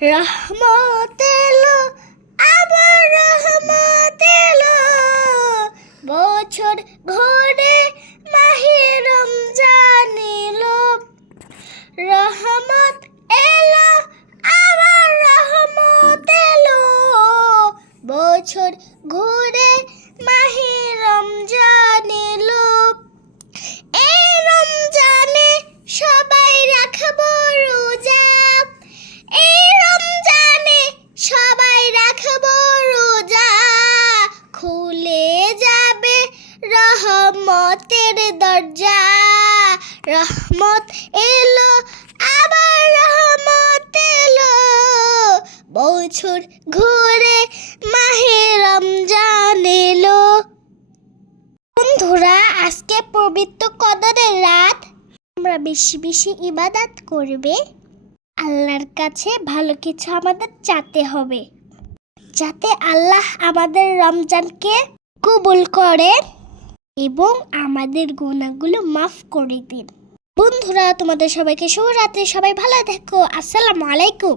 রহমত এলো, আবার রহমত এলো, বছর ঘুরে মাহে রমজান এলো। রহমত এলো, আবার রহমত এলো, বছর ঘুরে মাহে রমজান এলো। এই রমজানে সবাই রাখবো রোজা, এই রমজানে সবাই রাখবো রোজা, খুলে যাবে রহমতের দরজা। রহমত এলো, আবার রহমত এলো, বছর ঘুরে মাহে রমজান এলো। বন্ধুরা, আজকে পবিত্র কদরের রাত, আমরা বেশি বেশি ইবাদত করবে। আল্লাহর কাছে ভালো কিছু আমাদের চাইতে হবে, যাতে আল্লাহ আমাদের রমজানকে কবুল করেন এবং আমাদের গুনাহগুলো মাফ করে দিন। বন্ধুরা, তোমাদের সবাইকে শুভরাত্রি। সবাই ভালো থেকো। আসসালামু আলাইকুম।